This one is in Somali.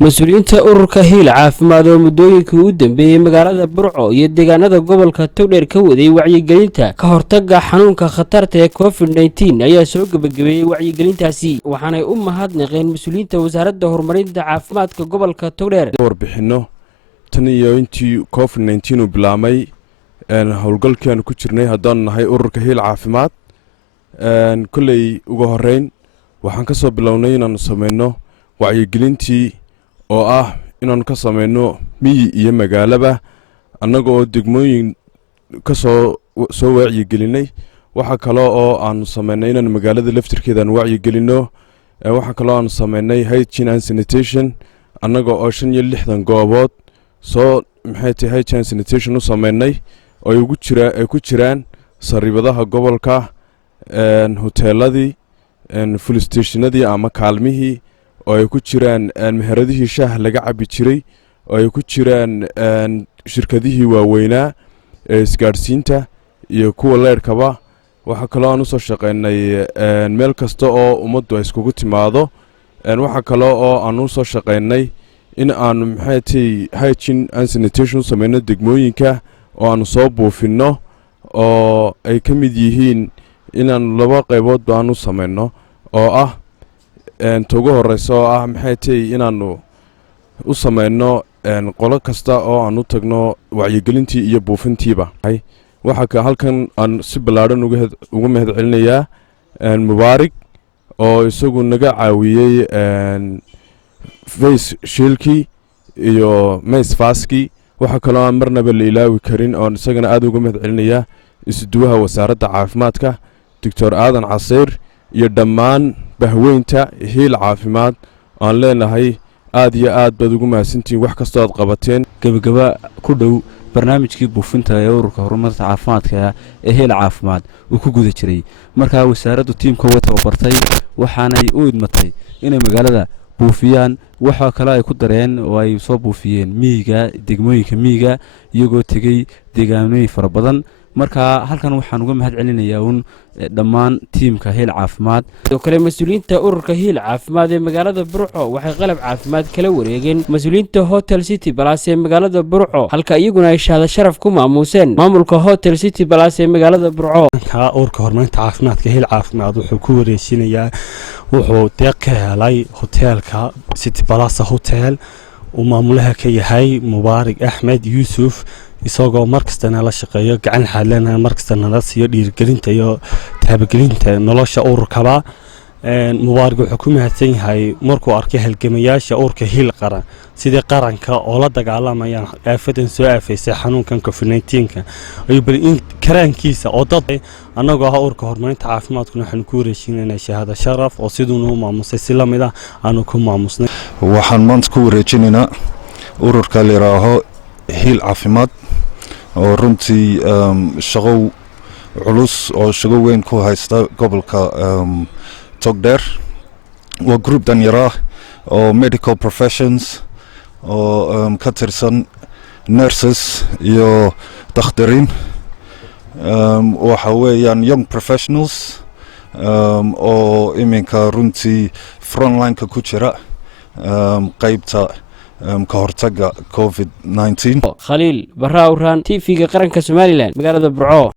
mas-uuliyiinta ururka hiil caafimaad oo muddooyinkii u dambeeyey magaalada burco iyo deegaanada gobolka togdheer ka waday wacyigelinta ka hortagga xanuunka khatarta ee covid-19 ayaa soo gebagabeeyey wacyigelintaasi waxaanay u mahadnaqeen mas-uuliyiinta wasaaradda horumarinta caafimaadka gobolka togdheer warbixino tan iyo intii covid-19 uu bilaamay howlgalkeenu ku jirnay haddaan nahay ururka hiil caafimaad kolley ugu horeyn waxaan ka soo bilownay inaanu samayno wacyigelintii oo ah inaanu ka samayno miyi iyo magaalaba annaga oo degmooyin ka soo wacyigelinay waxaa kale oo aanu samaynay inaanu magaalada laftirkeeda aanu wacyigelino waxaa kaloo aanu samaynay hygiene and sanitation annaga oo 65 goobood soo maxay tahay hygiene and sanitation u samaynay oo ay ku jiraan sariibadaha gobolka hoteeladii full stationadii ama kaalmihii oo ay ku jiraan meheradihii shaaha laga cabi jiray oo ay ku jiraan shirkadihii waaweynaa ee isgaadhsiinta iyo kuwa leerkaba waxaa kaloo aan usoo shaqaynay meel kasta oo ummaddu ay iskugu timaado waxaa kaloo oo aan usoo shaqaynay in aanu maxay tahay hygiene and sanitation u samayno degmooyinka oo aanu soo buufinno oo ay ka mid yihiin inaanu 2 qaybood baan u samayno oo ah ugu horeysa oo ah maxay tahay inaanu u samayno qolo kasta oo aan u tagno wacyigelintii iyo buufintiiba waxaa halkan aan si ballaaran uga mahad celinayaa mubaarig oo isagu naga caawiyey face shilkii iyo mace faski waxaa kaloo aan marnaba la ilaawi karin oon isagana aad uga mahad celinayaa isuduwaha wasaaradda caafimaadka doctor aadan caseyr iyo dhammaan bahweynta hiil caafimaad aan leenahay aad iyo aad baad ugu mahadsantihiin wax kastoo aad qabateen gabagaba ku dhow barnaamijkii buufinta ee ururka horumarka caafimaadka ee hiil caafimaad uu ku guda jiray markaa wasaaraddu tiimka way tababartay waxaanay u idmatay inay magaalada buufiyaan waxa kale ay ku dareen oo ay soo buufiyeen miyiga degmooyinka miyiga iyagoo tegey deegaanooyin fara badan marka halkan waxaan uga mahad celinayaa dhammaan tiimka hiil caafimaad sidoo kale mas-uuliyiinta ururka hiil caafimaad ee magaalada burco waxay qalab caafimaad kala wareegeen mas-uuliyiinta hotel city balaas ee magaalada burco halka iyaguna ay shahaado sharaf ku maamuuseen maamulka hotel city balaas ee magaalada burco ururka horumarinta caafimaadka hiil caafimaad wuxuu ku wareejinayaa wuxuu deeq ka helay hoteelka city balaas hotel uu maamulaha ka yahay mubaarig axmed yuusuf isagoo markastana la shaqeeyo gacan xaalana markastana la siiyo dhiirigelinta iyo taabagelinta nolosha ururkaba mubaarig wuxuu ku mahadsan yahay markuu arkay halgamayaasha ururka hiil qaran sidii qaranka oo la dagaalamayaan aafadan soo aafaysay xanuunkan covid-19 ayuu bal in karaankiisa oo dad annagoo ah ururka horumarinta caafimaadkuna waxaanu ku wareejinaynaa shahaado sharaf oo siduuna u maamusay si la mid ah aanu ku maamusnay waxaan maanta ku wareejinaynaa ururka la yidhaaho hiil caafimaad oo runtii shaqo culus oo shaqo weyn ku haysta gobolka togdheer waa group danyara oo medical professions oo ka tirsan nurses iyo dakhtariin waxa weeyaan young professionals oo iminka runtii frontlineka ku jira qaybta ka hortagga covid-19 khaliil barra awraan TV-ga qaranka Soomaaliland magaalada Burco